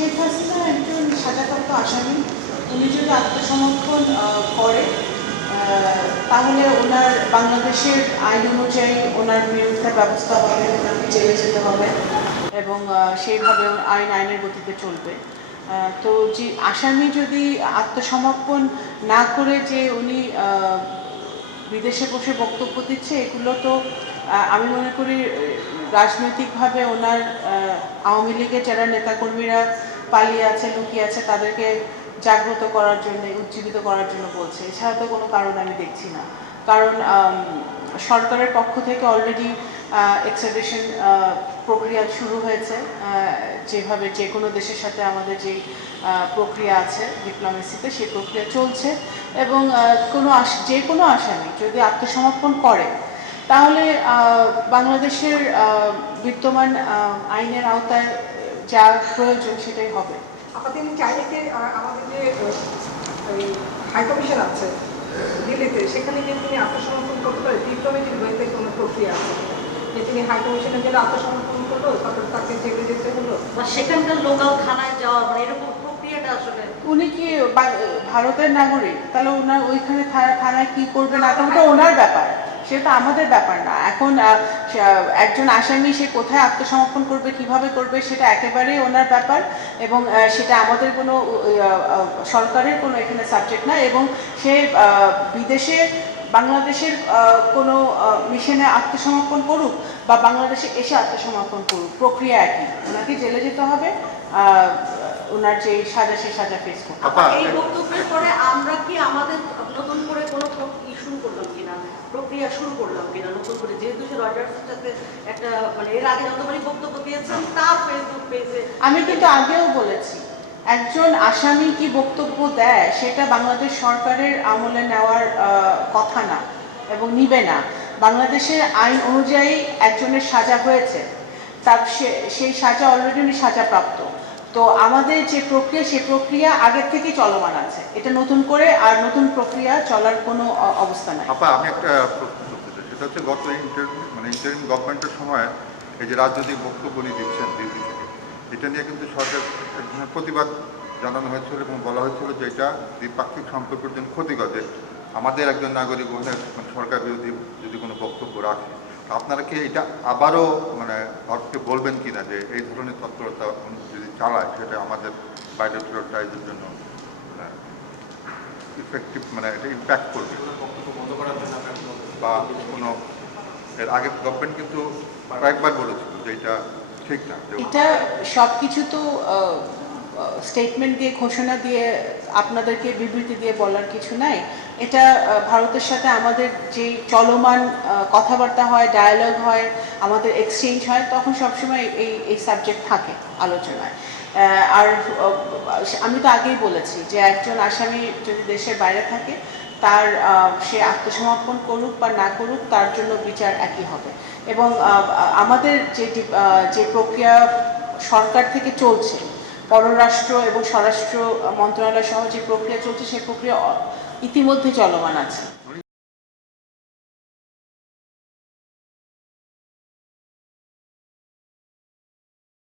শেখ হাসিনা একজন সাজাপ্রাপ্ত আসামি। উনি যদি আত্মসমর্পণ করে তাহলে ওনার বাংলাদেশের আইন অনুযায়ী ওনার বিরুদ্ধে ব্যবস্থা হবে, ওনাকে জেলে যেতে হবে এবং সেইভাবে আইনের গতিতে চলবে। তো যে আসামি যদি আত্মসমর্পণ না করে যে উনি বিদেশে বসে বক্তব্য দিচ্ছে, এগুলো তো আমি মনে করি রাজনৈতিকভাবে ওনার আওয়ামী লীগের যারা নেতাকর্মীরা পালিয়ে আছে, লুকিয়ে আছে, তাদেরকে জাগ্রত করার জন্য, উজ্জীবিত করার জন্য বলছে। এছাড়া তো কোনো কারণ আমি দেখছি না। কারণ সরকারের পক্ষ থেকে অলরেডি এক্সট্রাডিশন প্রক্রিয়া শুরু হয়েছে, যেভাবে যে কোনো দেশের সাথে আমাদের যে প্রক্রিয়া আছে ডিপ্লোমেসিতে, সেই প্রক্রিয়া চলছে এবং যে কোনো আসামি যদি আত্মসমর্পণ করে তাহলে বাংলাদেশের বিদ্যমান আইনের আওতায় যা প্রয়োজন সেটাই হবে। আমাদের চাইলে আমাদের যে হাইকমিশন আছে দিল্লিতে, সেখানে যে তিনি আত্মসমর্পণ করতে পারে, ডিপ্লোমেটিক ওয়েতে কোনো প্রক্রিয়া আছে যে তিনি হাইকমিশনে গেলে আত্মসমর্পণ করলো, তারপর তাকে জেলে যেতে হলো বা সেখানকার লোকাল থানায় যাওয়া, মানে এরকম প্রক্রিয়াটা আসলে। উনি কি ভারতের নাগরিক? তাহলে ওনার ওইখানে থানায় কি করবে না করবে তো ওনার ব্যাপার, সেটা আমাদের ব্যাপার না। এখন একজন আসামি সে কোথায় আত্মসমর্পণ করবে, কিভাবে করবে, সেটা একেবারেই ওনার ব্যাপার এবং সেটা আমাদের কোনো সরকারের কোনো এখানে সাবজেক্ট না। এবং সে বিদেশে বাংলাদেশের কোনো মিশনে আত্মসমর্পণ করুক বা বাংলাদেশে এসে আত্মসমর্পণ করুক, প্রক্রিয়া একই। ওনাকে জেলে যেতে হবে, ওনার যে সাজা সে সাজা ফেস করতে হবে। এই বক্তব্যের পরে আমরা কি আমাদের নতুন করে কোনো শুরু করলাম কিনা, প্রক্রিয়া শুরু করলাম কিনা নতুন করে, যেহেতু সে রয়টার্সের সাথে একটা মানে এর আগে যতবারই বক্তব্য দিয়েছেন তার ফেসবুক পেজে। আমি কিন্তু আগেও বলেছি, একজন আসামি কি বক্তব্য দেয় সেটা বাংলাদেশ সরকারের আমলে নেওয়ার কথা না এবং নিবে না। বাংলাদেশের আইন অনুযায়ী একজনের সাজা হয়েছে, তার সেই সাজা অলরেডি উনি সাজাপ্রাপ্ত। তো আমাদের যে প্রক্রিয়া, সেই প্রক্রিয়া আগের থেকেই চলমান আছে। এটা নতুন করে আর নতুন প্রক্রিয়া চলার কোনো অবস্থা নাই। আমি একটা প্রশ্ন করতে চাই, সেটা হচ্ছে গত ইন্টারিম গভর্নমেন্টের সময় এই যে রাজনৈতিক বক্তব্য উনি দিচ্ছেন দিল্লি থেকে, এটা নিয়ে কিন্তু সরকার এক ধরনের প্রতিবাদ জানানো হয়েছিল এবং বলা হয়েছিল যে এটা দ্বিপাক্ষিক সম্পর্কের জন্য ক্ষতিকর, যে আমাদের একজন নাগরিক ওখানে সরকার বিরোধী যদি কোনো বক্তব্য রাখে। আপনারা কি এটা আবারও ভারতকে বলবেন কিনা যে এই ধরনের তৎপরতা যদি চালায় সেটা আমাদের বাইলেটারাল টাইজের জন্য ইফেক্টিভ, এটা ইম্প্যাক্ট করবে বা কোনো এর আগে গভর্নমেন্ট কিন্তু কয়েকবার বলেছিল যে এটা ঠিক না। এটা সব কিছু তো স্টেটমেন্ট দিয়ে, ঘোষণা দিয়ে, আপনাদেরকে বিবৃতি দিয়ে বলার কিছু নাই। এটা ভারতের সাথে আমাদের যে চলমান কথাবার্তা হয়, ডায়ালগ হয়, আমাদের এক্সচেঞ্জ হয়, তখন সবসময় এই সাবজেক্ট থাকে আলোচনায়। আর আমি তো আগেই বলেছি যে একজন আসামি যদি দেশের বাইরে থাকে, তার সে আত্মসমর্পণ করুক বা না করুক, তার জন্য বিচার একই হবে। এবং আমাদের যে প্রক্রিয়া সরকার থেকে চলছে, পররাষ্ট্র এবং স্বরাষ্ট্র মন্ত্রণালয় সহ যে প্রক্রিয়া চলছে, সেই প্রক্রিয়া ইতিমধ্যে চলমান আছে।